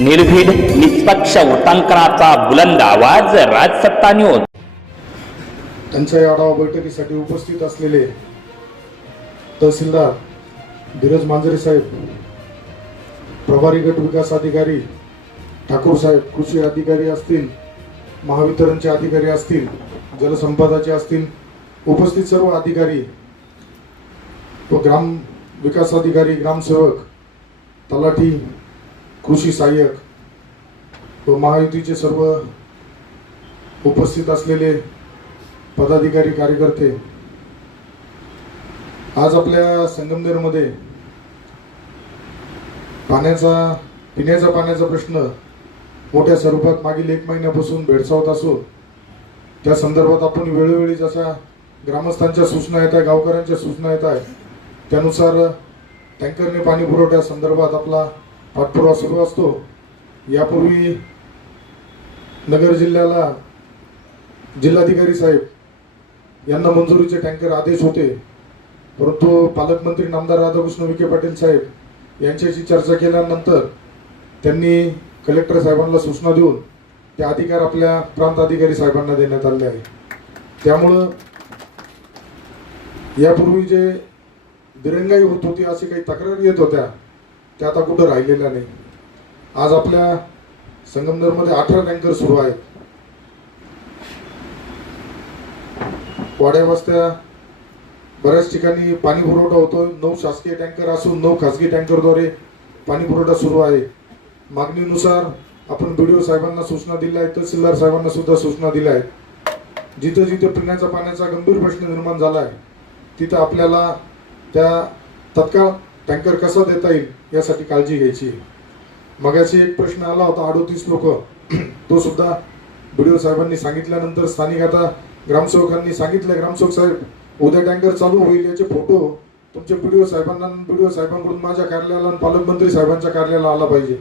निर्भीड निष्पक्ष वृत्तांकनाचा बुलंद आवाज राजसत्ता न्यूज त्यांच्या या आढावा बैठकीसाठी उपस्थित असलेले तहसीलदार धीरज मांजरे साहेब प्रभारी गट विकास अधिकारी ठाकूर साहेब कृषी अधिकारी असतील महावितरणचे अधिकारी असतील जलसंपदाचे असतील उपस्थित सर्व अधिकारी व ग्राम विकास अधिकारी ग्रामसेवक तलाठी कृषी सहाय्यक व महायुतीचे सर्व उपस्थित असलेले पदाधिकारी कार्यकर्ते आज आपल्या संगमनेरमध्ये पाण्याचा पिण्याचा पाण्याचा प्रश्न मोठ्या स्वरूपात मागील एक महिन्यापासून भेडसावत असो त्या संदर्भात आपण वेळोवेळी जशा ग्रामस्थांच्या सूचना येत आहे गावकऱ्यांच्या सूचना येत आहे त्यानुसार टँकरने पाणी पुरवठ्या संदर्भात आपला पाठपुरावा सुरू असतो. यापूर्वी नगर जिल्ह्याला जिल्हाधिकारी साहेब यांना मंजुरीचे टँकर आदेश होते. परंतु पालकमंत्री नामदार राधाकृष्ण विखे पाटील साहेब यांच्याशी चर्चा केल्यानंतर त्यांनी कलेक्टर साहेबांना सूचना देऊन ते अधिकार आपल्या प्रांत अधिकारी साहेबांना देण्यात आले आहे त्यामुळं यापूर्वी जे दिरंगाई होत होती अशी काही तक्रारी येत होत्या त्या आता कुठं राहिलेल्या नाही. आज आपल्या संगमनेरमध्ये अठरा टँकर सुरू आहेत. वाड्या वस्त्या बऱ्याच ठिकाणी पाणी पुरवठा होतो नऊ शासकीय टँकर असून नऊ खासगी टँकरद्वारे पाणी पुरवठा सुरू आहे. मागणीनुसार आपण बी साहेबांना सूचना दिल्या आहेत तहसीलदार साहेबांना सुद्धा सूचना दिल्या आहेत. जिथं जिथं पिण्याचा पाण्याचा गंभीर प्रश्न निर्माण झाला आहे तिथं आपल्याला त्या तत्काळ टँकर कसा देता येईल यासाठी काळजी घ्यायची. मगाशी एक प्रश्न आला होता अडोतीस लोक. तो सुद्धा बी साहेबांनी सांगितल्यानंतर स्थानिक आता ग्रामसेवकांनी सांगितलं ग्रामसेवक साहेब उद्या टँकर चालू होईल याचे फोटो तुमच्या पी साहेबांना पी साहेबांकडून माझ्या कार्यालयाला आणि पालकमंत्री साहेबांच्या कार्यालयाला आला पाहिजे.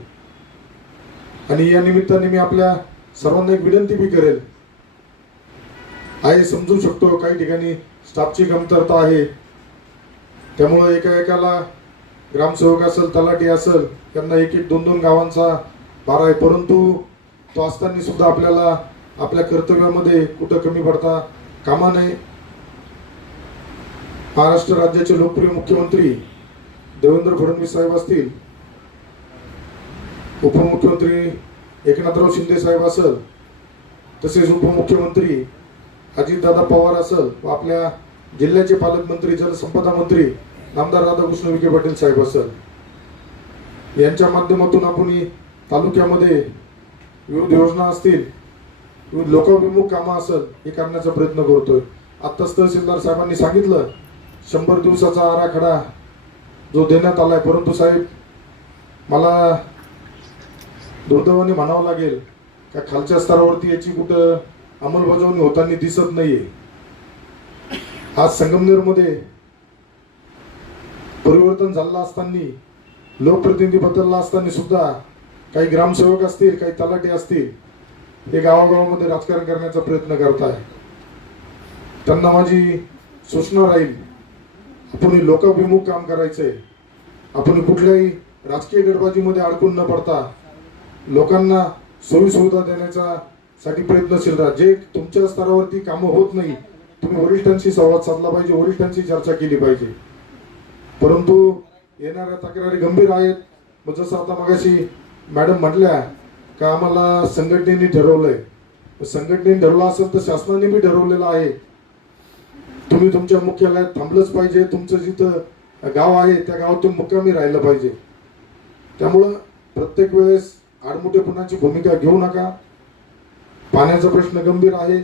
आणि या निमित्ताने मी आपल्या सर्वांना एक विनंती बी करेल. आहे समजू शकतो काही ठिकाणी स्टाफची कमतरता आहे. त्यामुळं एका एकाला ग्रामसेवक असेल तलाठी असेल त्यांना एक एक दोन दोन गावांचा भार आहे. परंतु तो असताना सुद्धा आपल्याला आपल्या कर्तव्यामध्ये कुठं कमी पडता कामा नये. महाराष्ट्र राज्याचे लोकप्रिय मुख्यमंत्री देवेंद्र फडणवीस साहेब असतील उपमुख्यमंत्री एकनाथराव शिंदे साहेब असेल तसेच उपमुख्यमंत्री अजितदादा पवार असेल व आपल्या जिल्ह्याचे पालकमंत्री जलसंपदा मंत्री आमदार राधाकृष्ण विखे पाटील साहेब असेल. यांच्या माध्यमातून आपण तालुक्यामध्ये विविध योजना असतील विविध लोकाभिमुख कामं असेल हे करण्याचा प्रयत्न करतोय. आत्ताच तहसीलदार साहेबांनी सांगितलं शंभर दिवसाचा आराखडा जो देण्यात आलाय. परंतु साहेब मला दुर्दैवाने म्हणावं लागेल का खालच्या स्तरावरती याची कुठं अंमलबजावणी होताना दिसत नाहीये. आज संगमनेरमध्ये परिवर्तन झालं असताना लोकप्रतिनिधी बदलला असताना सुद्धा काही ग्रामसेवक असतील काही तलाठी असतील हे गावागावामध्ये राजकारण करण्याचा प्रयत्न करत आहे. त्यांना माझी सूचना राहील आपण लोकाभिमुख काम करायचंय. आपण कुठल्याही राजकीय गडबाजीमध्ये अडकून न पडता लोकांना सोयीसुविधा देण्याचा साठी प्रयत्नशील राहा. जे तुमच्या स्तरावरती कामं होत नाही तुम्ही वरिष्ठांशी संवाद साधला पाहिजे वरिष्ठांशी चर्चा केली पाहिजे. परंतु येणाऱ्या तक्रारी गंभीर आहेत. मग जसं आता मगाशी मॅडम म्हटल्या का आम्हाला संघटनेने ठरवलंय. संघटनेने ठरवलं असेल तर शासनाने बी ठरवलेलं आहे. तुम्ही तुमच्या मुख्यालयात थांबलंच पाहिजे. तुमचं जिथं गाव आहे त्या गावातून मुक्कामी राहिलं पाहिजे. त्यामुळं प्रत्येक वेळेस आडमुठेपणाची भूमिका घेऊ नका. पाण्याचा प्रश्न गंभीर आहे.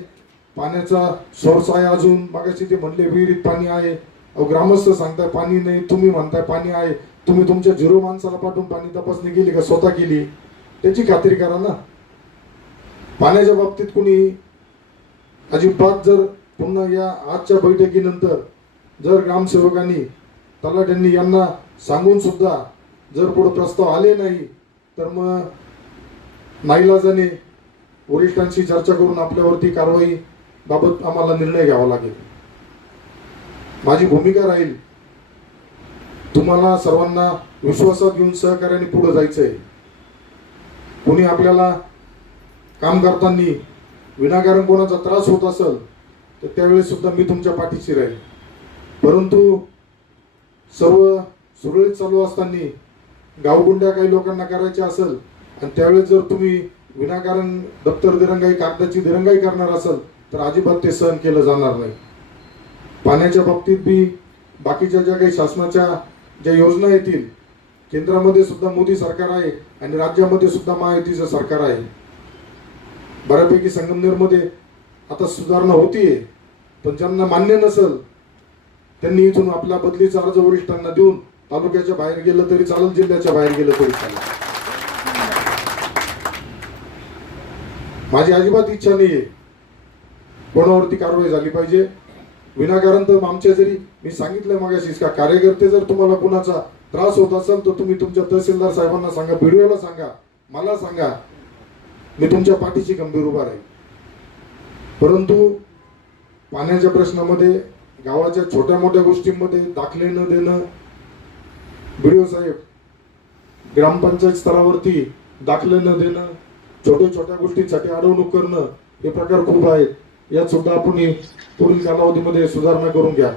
पाण्याचा सोर्स आहे अजून. मागाशी ते म्हणले विहिरीत पाणी आहे. ग्रामस्थ सांगताय पाणी नाही तुम्ही म्हणताय पाणी आहे. तुम्ही तुमच्या झिरो माणसाला पाठवून पाणी तपासणी केली का? स्वतः केली? त्याची खात्री करा ना. पाण्याच्या बाबतीत कुणी अजिबात जर पुन्हा या आजच्या बैठकीनंतर जर ग्रामसेवकांनी तलाट्यांनी यांना सांगून सुद्धा जर पुढे प्रस्ताव आले नाही तर मग नाईलाजाने वरिष्ठांशी चर्चा करून आपल्यावरती कारवाई बाबत आम्हाला निर्णय घ्यावा लागेल. माझी भूमिका राहील. तुम्हाला सर्वांना विश्वासात घेऊन सहकार्याने पुढे आहे कोणी आपल्याला काम करताना विनाकारण कोणाचा त्रास होत असेल तर त्यावेळेस सुद्धा मी तुमच्या पाठीशी राहील. परंतु सर्व सुरळीत चालू असताना गावगुंड्या काही लोकांना करायच्या असेल आणि त्यावेळेस जर तुम्ही विनाकारण दप्तर दिरंगाई कागदाची दिरंगाई करणार असेल तर अजिबात ते सहन केलं जाणार नाही. पाण्याच्या बाबतीत बी बाकीच्या ज्या काही शासनाच्या ज्या योजना येतील केंद्रामध्ये सुद्धा मोदी सरकार आहे आणि राज्यामध्ये सुद्धा महायुतीचं सरकार आहे. बऱ्यापैकी संगमनेरमध्ये आता सुधारणा होतीये पण ज्यांना मान्य नसेल त्यांनी इथून आपला बदलीचा अर्ज वरिष्ठांना देऊन तालुक्याच्या बाहेर गेलं तरी चालेल जिल्ह्याच्या बाहेर गेलं तरी चालेल. माझी अजिबात इच्छा नाहीये. कोणावरती कारवाई झाली पाहिजे. विनाकारण तर आमच्या जरी मी सांगितलं मागाशीच का कार्यकर्ते जर तुम्हाला कुणाचा त्रास होत असेल तर तुम्ही तुमच्या तहसीलदार साहेबांना सांगा बीडीओला सांगा मला सांगा. मी तुमच्या पाठीशी गंभीर उभा राहील परंतु पाण्याच्या प्रश्नामध्ये गावाच्या छोट्या मोठ्या गोष्टींमध्ये दाखले न देणं बीडीओ साहेब ग्रामपंचायत स्तरावरती दाखले न देणं छोट्या छोट्या गोष्टींसाठी अडवणूक करणं हे प्रकार खूप आहेत. यात सुद्धा आपण पुढील कालावधीमध्ये सुधारणा करून घ्या.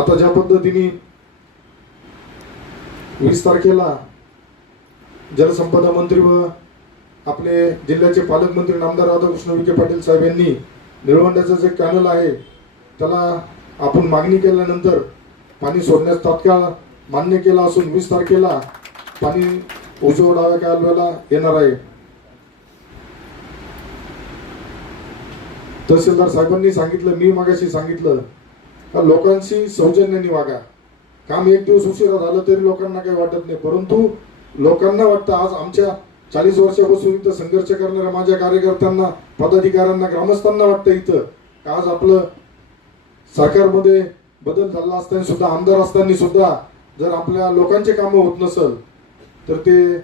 आता ज्या पद्धतीने वीस तारखेला जलसंपदा मंत्री व आपले जिल्ह्याचे पालकमंत्री नामदार राधाकृष्ण विखे पाटील साहेब यांनी निळवंड्याचं जे कॅनल आहे त्याला आपण मागणी केल्यानंतर पाणी सोडण्यास तात्काळ मान्य केला असून वीस तारखेला पाणी उजव डाव्या कालव्याला येणार आहे. तहसीलदार साहेबांनी सांगितलं मी मागाशी सांगितलं का लोकांशी सौजन्याने वागा. काम एक दिवस उशिरा झालं तरी लोकांना काही वाटत नाही. परंतु लोकांना वाटतं आज आमच्या चाळीस वर्षापासून इथं संघर्ष करणाऱ्या माझ्या कार्यकर्त्यांना पदाधिकाऱ्यांना ग्रामस्थांना वाटतं इथं का आज आपलं सरकारमध्ये बदल झाला असताना सुद्धा आमदार असताना सुद्धा जर आपल्या लोकांचे कामं होत नसल तर ते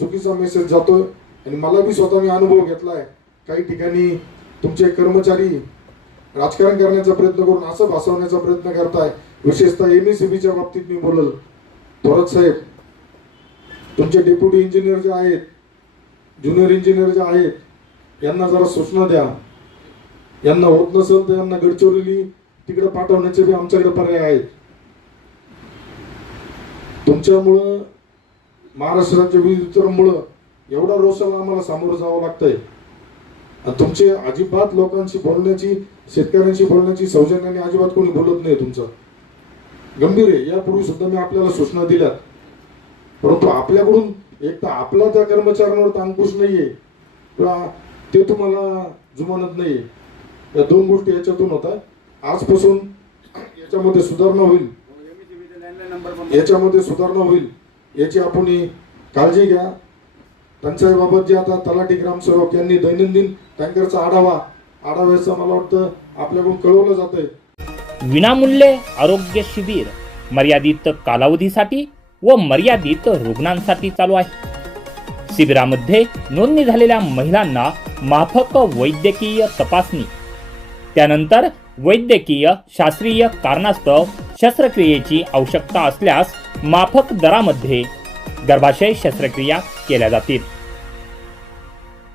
चुकीचा मेसेज जातोय. आणि मला बी स्वतः मी अनुभव घेतलाय. काही ठिकाणी तुमचे कर्मचारी राजकारण करण्याचा प्रयत्न करून असं भासवण्याचा प्रयत्न करताय. विशेषतः एम एस बाबतीत मी बोलल. थोरात साहेब तुमचे डेप्युटी इंजिनियर जे आहेत ज्युनियर इंजिनियर जे आहेत यांना जरा सूचना द्या. यांना होत नसेल तर यांना गडचिरोली तिकडे पाठवण्याचे बी आमच्याकडे पर्याय आहेत. तुमच्यामुळं महाराष्ट्र राज्य वीज वितरणमुळं एवढा रोषाला आम्हाला सामोरं जावं लागतंय. तुमचे अजिबात लोकांशी बोलण्याची शेतकऱ्यांशी बोलण्याची सौजन्याने अजिबात कोणी बोलत नाही तुमचं. गंभीर आहे. यापूर्वी सुद्धा मी आपल्याला सूचना दिल्यात परंतु आपल्याकडून एक तर आपला त्या कर्मचाऱ्यांवर अंकुश नाहीये. किंवा ते तुम्हाला जुमानत नाहीये. या दोन गोष्टी याच्यातून होतात आजपासून याच्यामध्ये सुधारणा होईल. याच्यामध्ये सुधारणा होईल. याची आपण काळजी घ्या. टंचाईबाबत जे आता तलाठी ग्रामसेवक यांनी दैनंदिन टँकरचा आढावा. आढाव्याचा मला वाटतं आपल्याकडून कळवलं जातंय. विनामूल्य आरोग्य शिबिर मर्यादित कालावधीसाठी व मर्यादित रुग्णांसाठी चालू आहे. शिबिरामध्ये नोंदणी झालेल्या महिलांना माफक वैद्यकीय तपासणी. त्यानंतर वैद्यकीय शास्त्रीय कारणास्तव शस्त्रक्रियेची आवश्यकता असल्यास माफक दरामध्ये गर्भाशय शस्त्रक्रिया केल्या जातील.